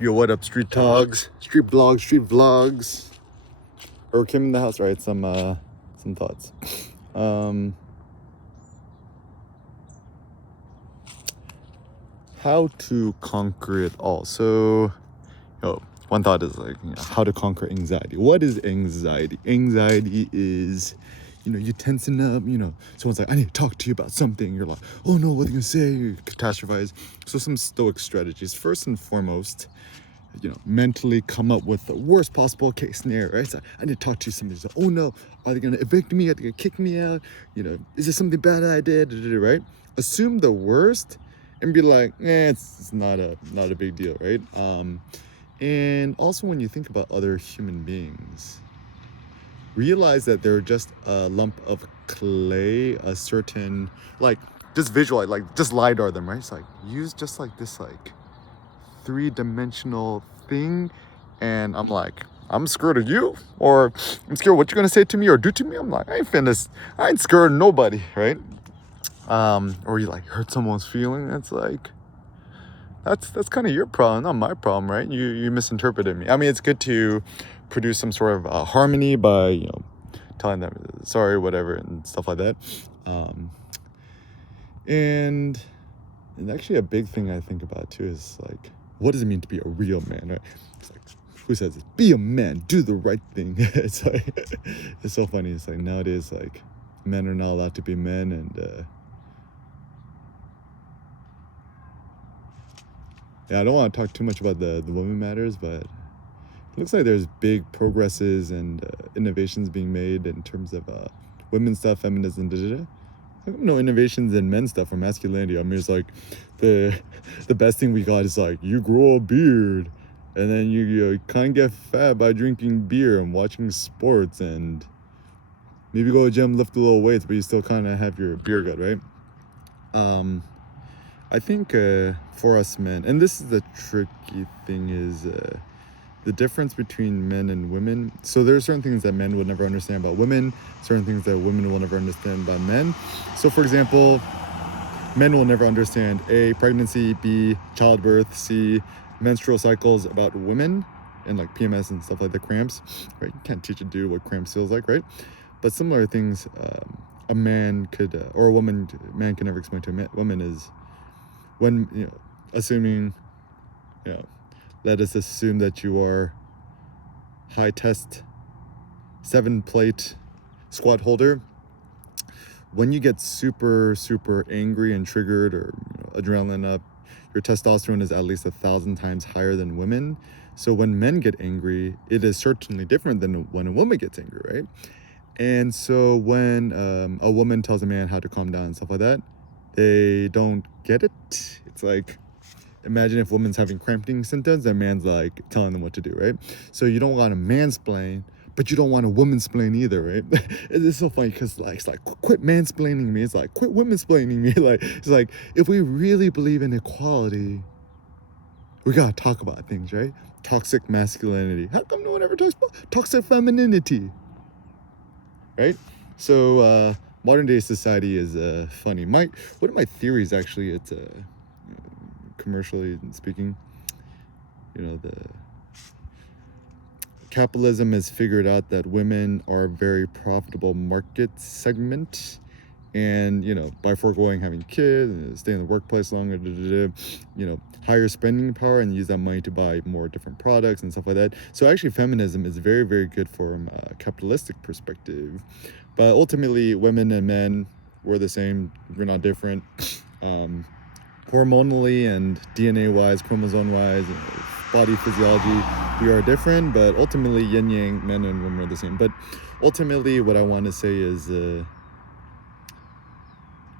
Yo, what up, street togs, street blogs, street vlogs? Or came in the house, right? Some thoughts. How to conquer it all. So, one thought is like, how to conquer anxiety. What is anxiety? Anxiety is, you tensing up, someone's like, I need to talk to you about something. You're like, oh no, what are you gonna say? You catastrophize. So some stoic strategies. First and foremost, mentally come up with the worst possible case scenario, right? So I need to talk to you. Somebody's like, oh no, are they gonna evict me? Are they gonna kick me out? Is there something bad I did? Right? Assume the worst and be like, it's not a big deal, right? And also when you think about other human beings, realize that they're just a lump of clay, a certain, like, just visualize, like, just LiDAR them, right? It's like, use just like this, like, three-dimensional thing, and I'm scared of you, or I'm scared of what you're gonna say to me or do to me. I'm like, I ain't scared of nobody, right? Or you like hurt someone's feeling. It's like, that's kind of your problem, not my problem, right? You misinterpreted me. I mean, it's good to produce some sort of harmony by telling them sorry, whatever, and stuff like that. And actually a big thing I think about too is like, what does it mean to be a real man, right? It's like, who says it? Be a man, do the right thing. It's like, it's so funny. It's like nowadays, like, men are not allowed to be men, and I don't want to talk too much about the women matters, but it looks like there's big progresses and innovations being made in terms of women's stuff, feminism, no innovations in men's stuff or masculinity. I mean, it's like the best thing we got is like, you grow a beard, and then you can't get fat by drinking beer and watching sports, and maybe go to the gym, lift a little weights, but you still kind of have your beer gut, right? I think for us men, and this is the tricky thing, is the difference between men and women. So there are certain things that men will never understand about women, certain things that women will never understand about men. So for example, men will never understand A, pregnancy, B, childbirth, C, menstrual cycles about women, and like PMS and stuff like the cramps, right? You can't teach a dude what cramps feels like, right? But similar things, a man could, or a man can never explain to a woman is when, assuming, let us assume that you are high test 7-plate squat holder. When you get super angry and triggered, or adrenaline up, your testosterone is at least 1,000 times higher than women. So when men get angry, it is certainly different than when a woman gets angry, right? And so when a woman tells a man how to calm down and stuff like that, they don't get it. It's like, imagine if a woman's having cramping symptoms and man's like telling them what to do, right? So you don't want to mansplain, but you don't want a womansplain either, right? It's so funny because it's like, quit mansplaining me. It's like, quit womansplaining me. Like, it's like, if we really believe in equality, we gotta talk about things, right? Toxic masculinity. How come no one ever talks about toxic femininity, right? So modern day society is funny. One of my theories, actually, it's commercially speaking, the capitalism has figured out that women are a very profitable market segment, and by foregoing having kids, stay in the workplace longer, higher spending power, and use that money to buy more different products and stuff like that. So actually feminism is very, very good from a capitalistic perspective, but ultimately women and men, we're the same, we're not different. Hormonally and DNA wise, chromosome wise, body physiology, we are different, but ultimately yin yang, men and women are the same. But ultimately what I want to say is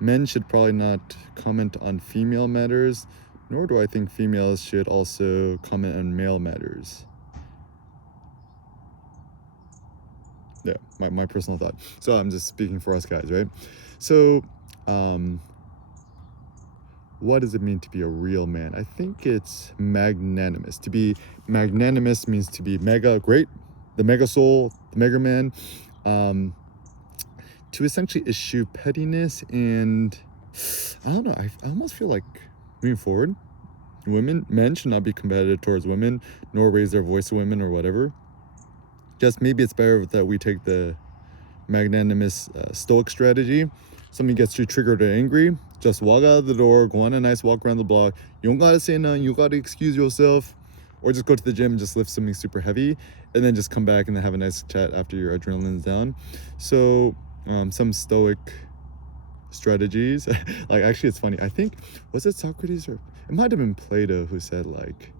men should probably not comment on female matters, nor do I think females should also comment on male matters. Yeah, my personal thought. So I'm just speaking for us guys, right? So what does it mean to be a real man? I think it's magnanimous. To be magnanimous means to be mega great, the mega soul, the mega man, to essentially eschew pettiness and, I don't know, I almost feel like moving forward, Men should not be competitive towards women, nor raise their voice to women or whatever. Just maybe it's better that we take the magnanimous stoic strategy. Somebody gets you triggered or angry, just walk out of the door, go on a nice walk around the block. You don't gotta say nothing, you gotta excuse yourself, or just go to the gym and just lift something super heavy, and then just come back and then have a nice chat after your adrenaline's down. So some stoic strategies. Like, actually, it's funny, I think, was it Socrates, or it might have been Plato, who said, like,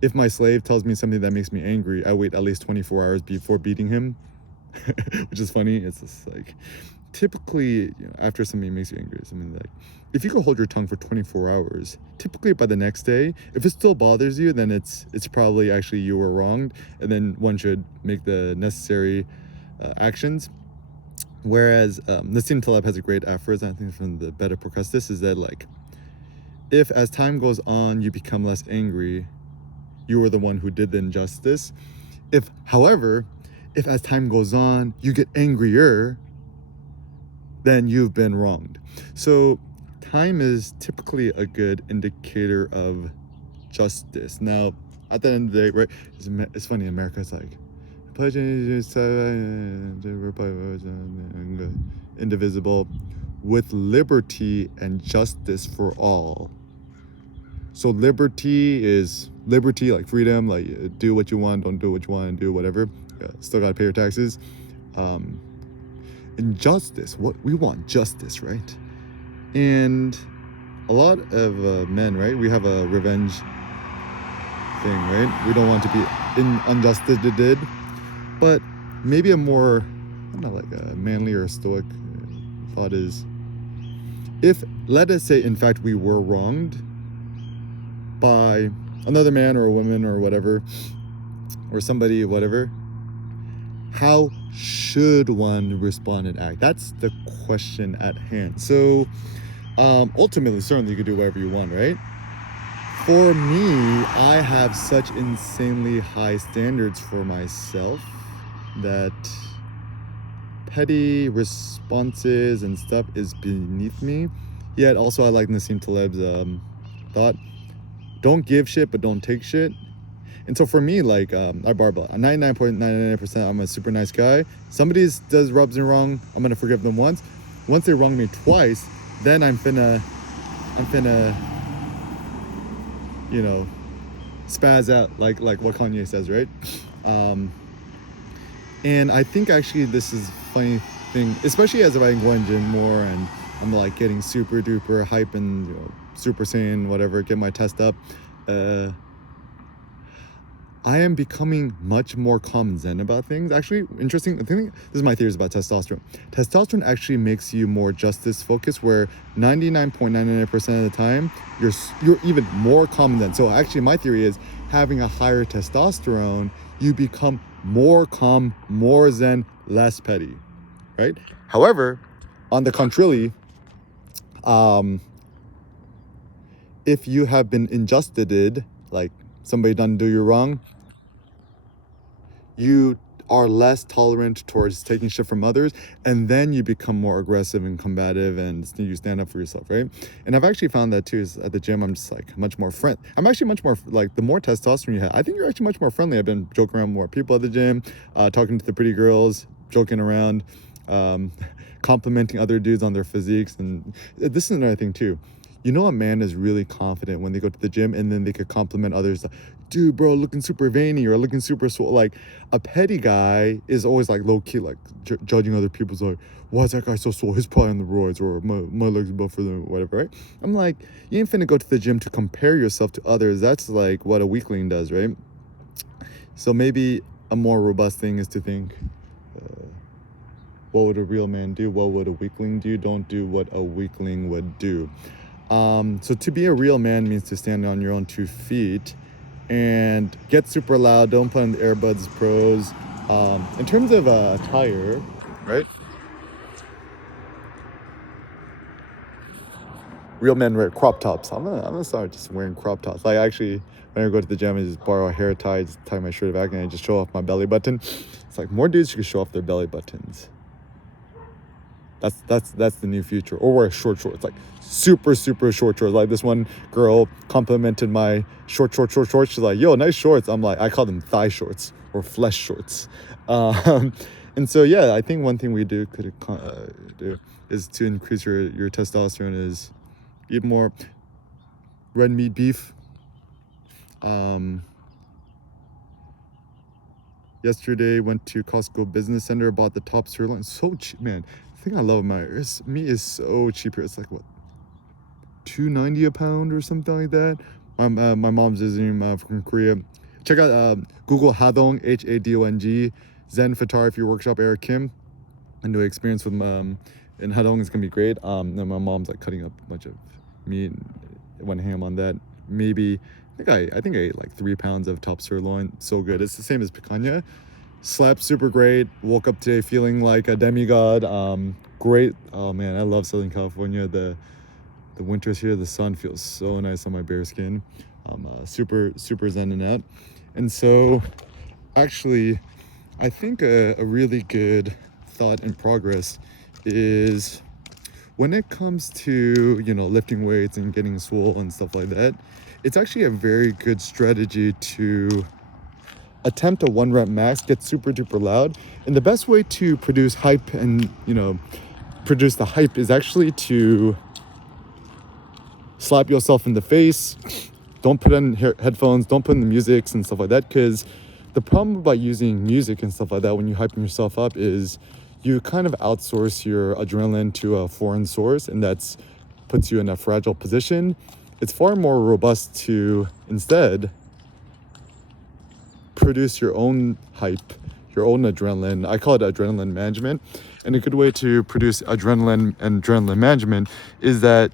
if my slave tells me something that makes me angry, I wait at least 24 hours before beating him. Which is funny. It's just like, typically, after something makes you angry, something like, if you can hold your tongue for 24 hours, typically by the next day, if it still bothers you, then it's probably actually you were wronged, and then one should make the necessary actions. Whereas Nassim Taleb has a great aphorism, I think, from the Better Procrustes, is that, like, if as time goes on you become less angry, you were the one who did the injustice. However, if as time goes on you get angrier, then you've been wronged. So time is typically a good indicator of justice. Now, at the end of the day, right, it's funny, America is like, indivisible, with liberty and justice for all. So liberty is liberty, like freedom, like do what you want, don't do what you want to do, whatever. Still gotta pay your taxes. And justice, what we want, justice, right? And a lot of men, right, we have a revenge thing, right? We don't want to be unjustly did. But maybe a more, not like a manly or a stoic thought is, if, let us say, in fact, we were wronged by another man or a woman or whatever, or somebody, whatever, how should one respond and act? That's the question at hand. So ultimately, certainly you could do whatever you want, right? For me, I have such insanely high standards for myself that petty responses and stuff is beneath me. Yet also I like Nassim Taleb's thought, don't give shit but don't take shit. And so for me, like, I barbell 99.99%, I'm a super nice guy. Somebody does rubs me wrong, I'm gonna forgive them once. Once they wrong me twice, then I'm finna spaz out, like what Kanye says, right? And I think actually this is a funny thing, especially as I'm going gym more and I'm like getting super duper hype and super saiyan, whatever, get my test up. I am becoming much more calm zen about things. Actually, interesting. I think this is my theories about testosterone. Testosterone actually makes you more justice focused, where 99.99% of the time you're even more calm zen. So actually, my theory is, having a higher testosterone, you become more calm, more zen, less petty, right? However, on the contrary, if you have been injustited, like somebody done do you wrong, you are less tolerant towards taking shit from others, and then you become more aggressive and combative, and you stand up for yourself, right? And I've actually found that too, is at the gym, I'm just like much more I'm actually much more, like, the more testosterone you have, I think you're actually much more friendly. I've been joking around with more people at the gym, talking to the pretty girls, joking around, complimenting other dudes on their physiques. And this is another thing too. A man is really confident when they go to the gym and then they could compliment others. Dude, bro, looking super veiny or looking super swole. Like, a petty guy is always like low key, like judging other people's, like, why is that guy so swole? He's probably on the roids, or my legs are buffer than whatever, right? I'm like, you ain't finna go to the gym to compare yourself to others. That's like what a weakling does, right? So maybe a more robust thing is to think, what would a real man do? What would a weakling do? Don't do what a weakling would do. So to be a real man means to stand on your own 2 feet and get super loud. Don't put on the earbuds, pros. In terms of attire, right? Real men wear crop tops. I'm gonna start just wearing crop tops. Like, actually, when I go to the gym, I just borrow a hair tie, just tie my shirt back, and I just show off my belly button. It's like, more dudes should show off their belly buttons. That's the new future. Or wear short shorts, like super short shorts. Like this one girl complimented my short shorts. She's like, yo, nice shorts. I'm like, I call them thigh shorts or flesh shorts. And so yeah, I think one thing we do is to increase your testosterone is eat more red meat beef. Yesterday went to Costco Business Center, bought the top sirloin. So cheap, man. The thing I love about meat is so cheap here. It's like what, $2.90 a pound or something like that. My mom's visiting from Korea. Check out Google Hadong, Hadong, Zen Photography Workshop, Eric Kim. And the experience with in Hadong is gonna be great. And my mom's like cutting up a bunch of meat. Went ham on that. Maybe I think I ate like 3 pounds of top sirloin. So good. It's the same as picanha. Slept super great. Woke up today feeling like a demigod. Great. Oh man, I love Southern California. The winters here, the sun feels so nice on my bare skin. Super zen in that. And so actually I think a really good thought in progress is when it comes to, lifting weights and getting swole and stuff like that, it's actually a very good strategy to attempt a 1 rep max, get super duper loud. And the best way to produce hype and, produce the hype is actually to slap yourself in the face. Don't put in headphones, don't put in the music and stuff like that, because the problem about using music and stuff like that when you're hyping yourself up is you kind of outsource your adrenaline to a foreign source, and that's puts you in a fragile position. It's far more robust to instead produce your own hype, your own adrenaline. I call it adrenaline management. And a good way to produce adrenaline and adrenaline management is that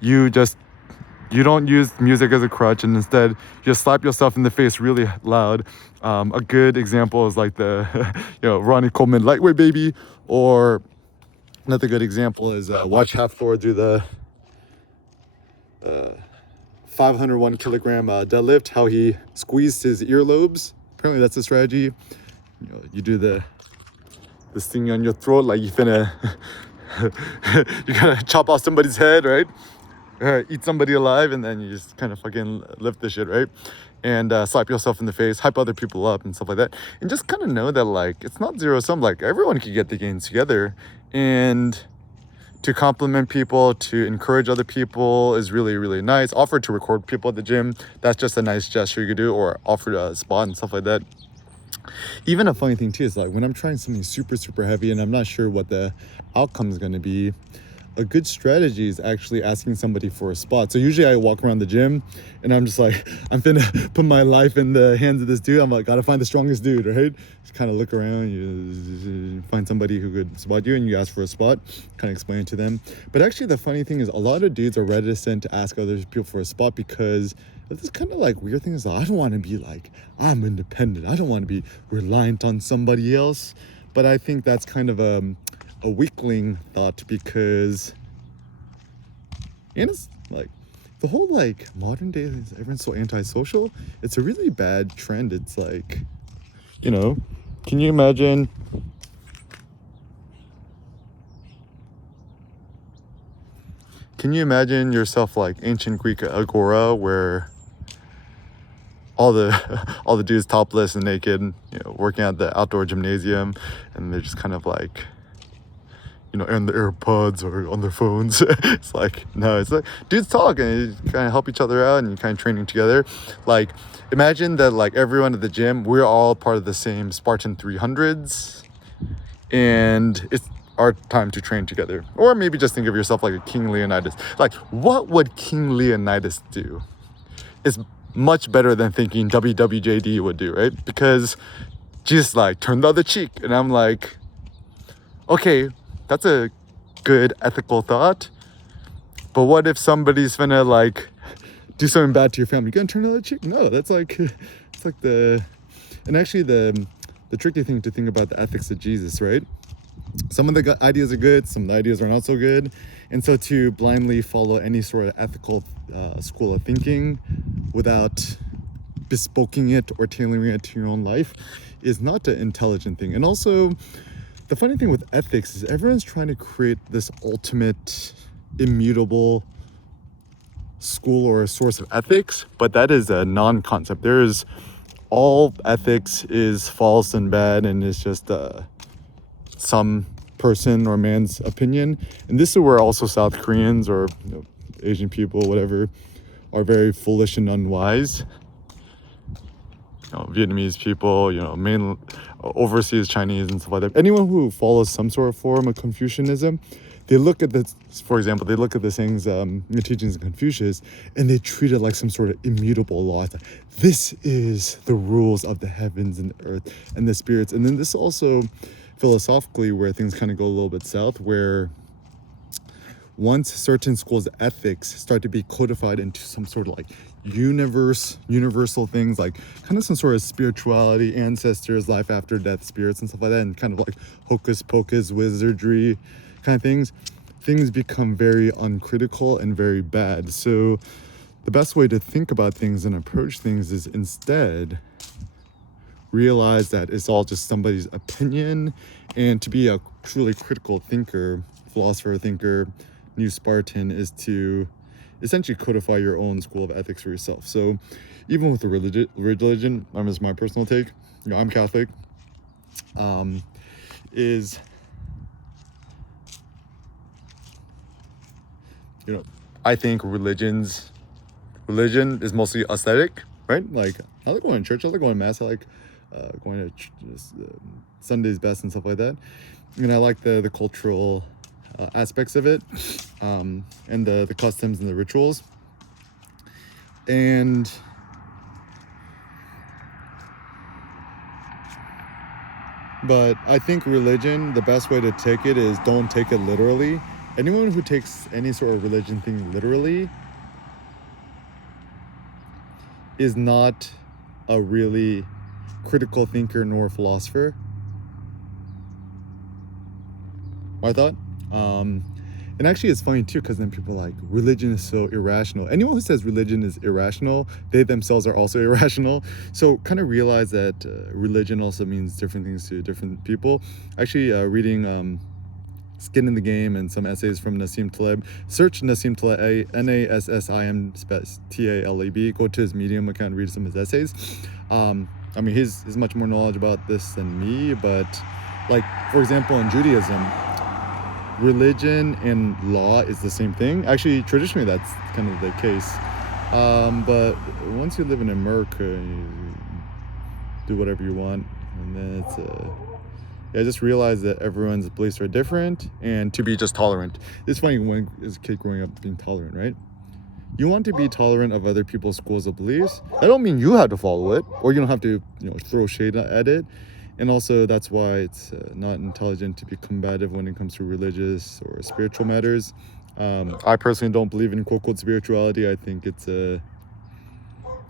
you don't use music as a crutch, and instead you just slap yourself in the face really loud. A good example is like the Ronnie Coleman lightweight baby, or another good example is watch Halfthor do the 501 kilogram deadlift, how he squeezed his earlobes. Apparently that's a strategy. You do this thing on your throat like you finna you gotta chop off somebody's head, right? Eat somebody alive, and then you just kind of fucking lift the shit, right? And slap yourself in the face, hype other people up and stuff like that. And just kind of know that like it's not zero sum. Like everyone can get the gains together, and to compliment people, to encourage other people is really, really nice. Offer to record people at the gym. That's just a nice gesture you could do, or offer a spot and stuff like that. Even a funny thing too is like when I'm trying something super heavy and I'm not sure what the outcome is going to be, a good strategy is actually asking somebody for a spot. So usually I walk around the gym and I'm just like, I'm finna put my life in the hands of this dude. I'm like, gotta find the strongest dude, right? Just kind of look around, you find somebody who could spot you, and you ask for a spot, kind of explain it to them. But actually the funny thing is a lot of dudes are reticent to ask other people for a spot because this kind of like weird thing is like, I don't want to be like, I'm independent. I don't want to be reliant on somebody else. But I think that's kind of a weakling thought, because and it's like the whole like modern day is everyone's so antisocial. It's a really bad trend. It's like, can you imagine yourself like ancient Greek agora, where all the dudes topless and naked, working at the outdoor gymnasium, and they're just kind of like in the AirPods or on their phones. It's like, no, it's like dudes talk and you kind of help each other out and you're kind of training together. Like imagine that like everyone at the gym, we're all part of the same Spartan 300s, and it's our time to train together. Or maybe just think of yourself like a King Leonidas. Like what would King Leonidas do? It's much better than thinking Wwkd would do, right? Because just like turn the other cheek. And I'm like, okay, that's a good ethical thought, but what if somebody's gonna like do something bad to your family? You gonna turn the other cheek? No, that's like it's like and actually the tricky thing to think about the ethics of Jesus, right? Some of the ideas are good, some of the ideas are not so good, and so to blindly follow any sort of ethical school of thinking without bespoking it or tailoring it to your own life is not an intelligent thing. And also the funny thing with ethics is everyone's trying to create this ultimate, immutable school or a source of ethics, but that is a non-concept. There is all ethics is false and bad, and it's just some person or man's opinion. And this is where also South Koreans or Asian people, whatever, are very foolish and unwise. Vietnamese people, main overseas Chinese and stuff like that. Anyone who follows some sort of form of Confucianism, they look at this, for example, they look at the things, the teachings of Confucius, and they treat it like some sort of immutable law. It's like, this is the rules of the heavens and the earth and the spirits. And then this also philosophically where things kind of go a little bit south, where once certain schools of ethics start to be codified into some sort of like universal things, like kind of some sort of spirituality, ancestors, life after death, spirits and stuff like that, and kind of like hocus pocus, wizardry kind of things become very uncritical and very bad. So the best way to think about things and approach things is instead realize that it's all just somebody's opinion, and to be a truly critical thinker, philosopher, thinker, new Spartan, is to essentially codify your own school of ethics for yourself. So even with the religion, this is my personal take, I'm Catholic, is I think religion is mostly aesthetic, right? Like I like going to church, I like going to mass, I like going to Sunday's best and stuff like that. And I like the cultural aspects of it, and the customs and the rituals. But I think religion, the best way to take it is don't take it literally. Anyone who takes any sort of religion thing literally is not a really critical thinker nor philosopher. My thought. And actually it's funny too, because then people are like, religion is so irrational. Anyone who says religion is irrational, they themselves are also irrational. So kind of realize that religion also means different things to different people. Actually reading Skin in the Game and some essays from Nassim Taleb. Search Nassim Taleb, Nassim Taleb, go to his Medium account and read some of his essays. He's much more knowledge about this than me, but like, for example, in Judaism, religion and law is the same thing. Actually, traditionally, that's kind of the case. But once you live in America, you do whatever you want, and then it's just realize that everyone's beliefs are different, and to be just tolerant. It's funny when as a kid growing up being tolerant, right? You want to be tolerant of other people's schools of beliefs. I don't mean you have to follow it, or you don't have to, throw shade at it. And also that's why it's not intelligent to be combative when it comes to religious or spiritual matters. I personally don't believe in quote-unquote spirituality. I think it's a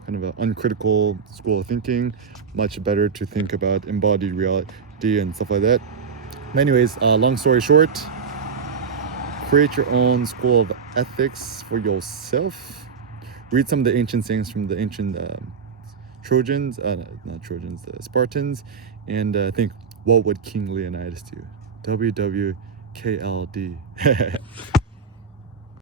kind of an uncritical school of thinking. Much better to think about embodied reality and stuff like that. Anyways, long story short, create your own school of ethics for yourself. Read some of the ancient sayings from the ancient the Spartans, and think, what would King Leonidas do? Wwkld.